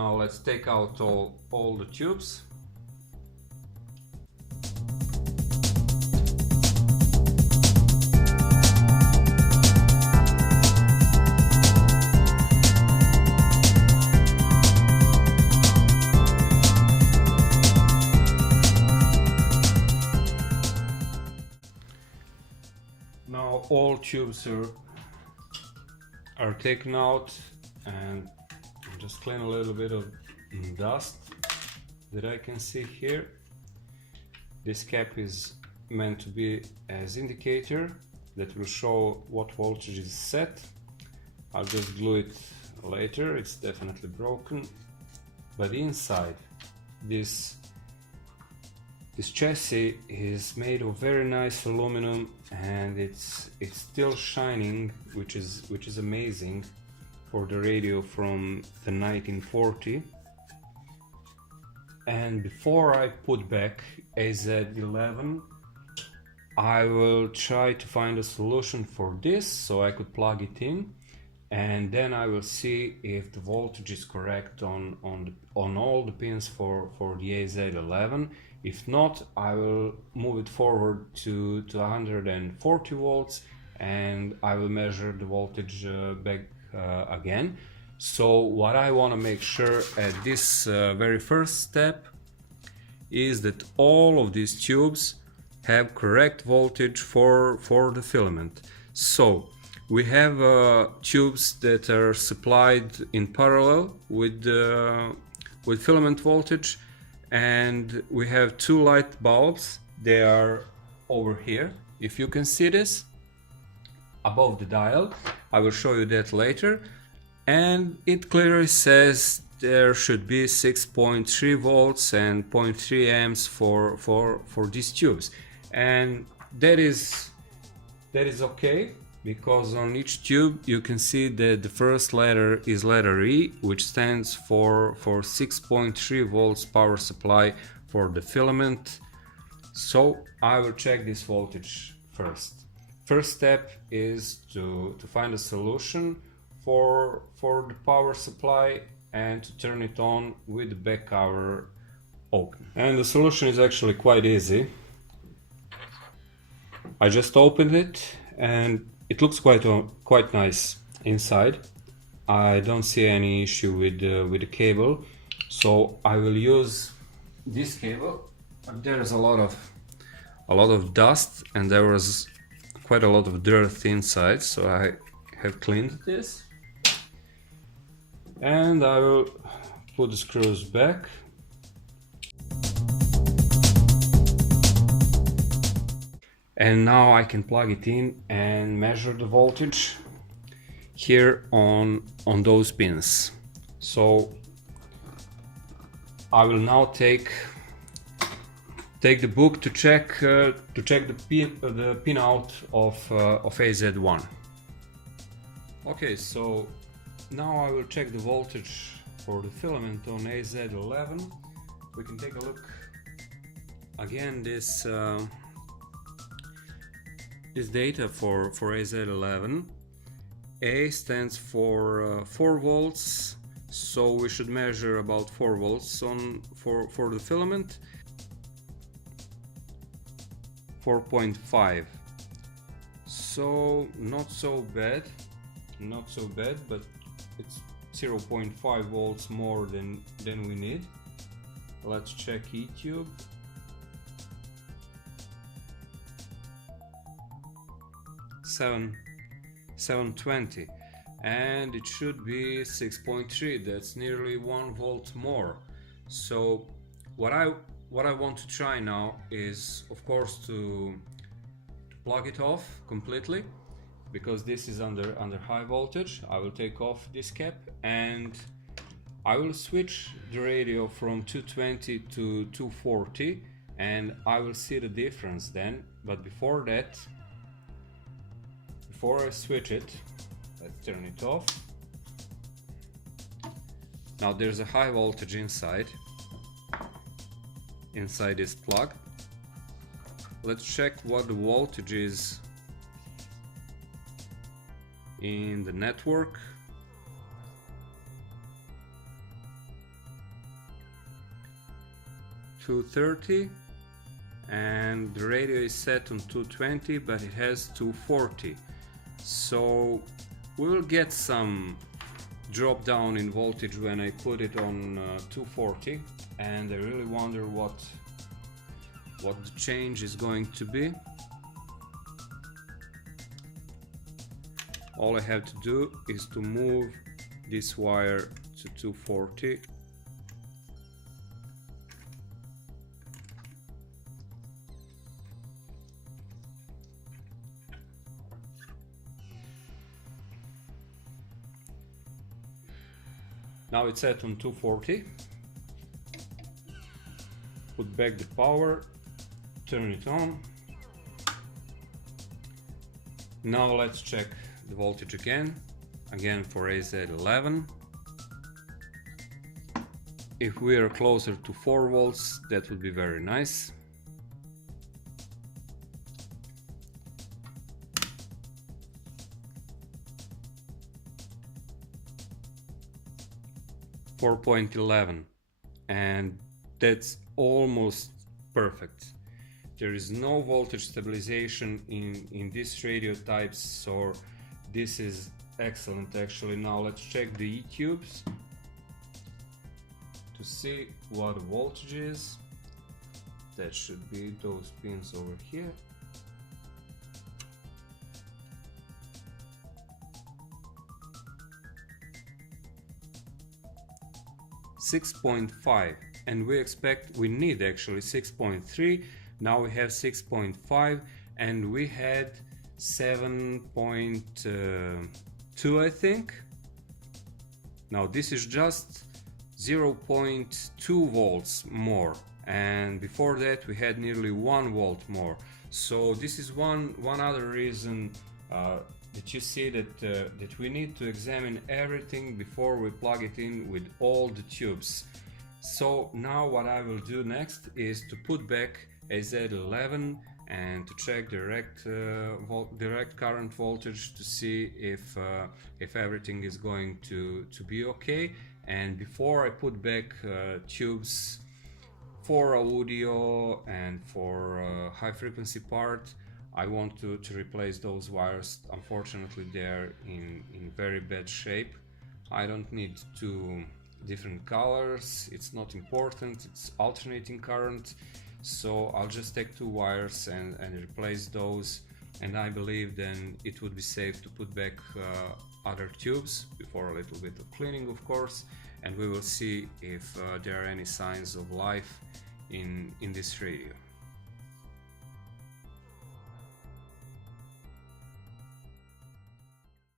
Now let's take out all the tubes. Now all tubes are taken out, and just clean a little bit of dust that I can see here. This cap is meant to be as indicator that will show what voltage is set. I'll just glue it later, it's definitely broken. But inside, this chassis is made of very nice aluminum, and it's still shining, which is amazing for the radio from the 1940. And before I put back AZ11, I will try to find a solution for this so I could plug it in, and then I will see if the voltage is correct on all the pins for the AZ11. If not, I will move it forward to 140 volts, and I will measure the voltage back again. So what I want to make sure at this very first step is that all of these tubes have correct voltage for the filament. So we have tubes that are supplied in parallel with filament voltage, and we have two light bulbs. They are over here, if you can see this, above the dial. I will show you that later, and it clearly says there should be 6.3 volts and 0.3 amps for these tubes, and that is okay, because on each tube you can see that the first letter is letter E, which stands for 6.3 volts power supply for the filament. So I will check this voltage first. First step is to find a solution for the power supply and to turn it on with the back cover open. And the solution is actually quite easy. I just opened it and it looks quite nice inside. I don't see any issue with the cable, so I will use this cable. There is a lot of dust, and there was quite a lot of dirt inside, so I have cleaned this, and I will put the screws back. And now I can plug it in and measure the voltage here on those pins. So I will now take the book to check the pin out of AZ1. Okay, so now I will check the voltage for the filament on AZ11. We can take a look again. This data for AZ11. A stands for 4 volts, so we should measure about 4 volts for the filament. 4.5, so not so bad, but it's 0.5 volts more than we need. Let's check E-tube. 720, and it should be 6.3. That's nearly 1 volt more. So what I want to try now is, of course, to plug it off completely, because this is under high voltage. I will take off this cap and I will switch the radio from 220 to 240, and I will see the difference then. But before that, before I switch it, let's turn it off. Now there's a high voltage inside this plug. Let's check what the voltage is in the network. 230 and the radio is set on 220, but it has 240, so we'll get some drop down in voltage when I put it on 240, and I really wonder what the change is going to be. All I have to do is to move this wire to 240. Now it's set on 240. Put back the power, turn it on. Now let's check the voltage again for AZ11. If we are closer to 4 volts, that would be very nice. .11, and that's almost perfect. There is no voltage stabilization in this radio types, so this is excellent actually. Now let's check the E-tubes to see what the voltage is. That should be those pins over here. .5, and we need actually 6.3. Now we have 6.5, and we had 7.2, I think. Now this is just 0.2 volts more, and before that we had nearly 1 volt more. So this is one other reason that you see that we need to examine everything before we plug it in with all the tubes. So now what I will do next is to put back AZ11 and to check direct current voltage to see if everything is going to be okay. And before I put back tubes for audio and for high frequency part, I want to replace those wires. Unfortunately, they're in very bad shape. I don't need 2 different colors, it's not important, it's alternating current. So I'll just take 2 wires and replace those, and I believe then it would be safe to put back other tubes before a little bit of cleaning, of course, and we will see if there are any signs of life in this radio.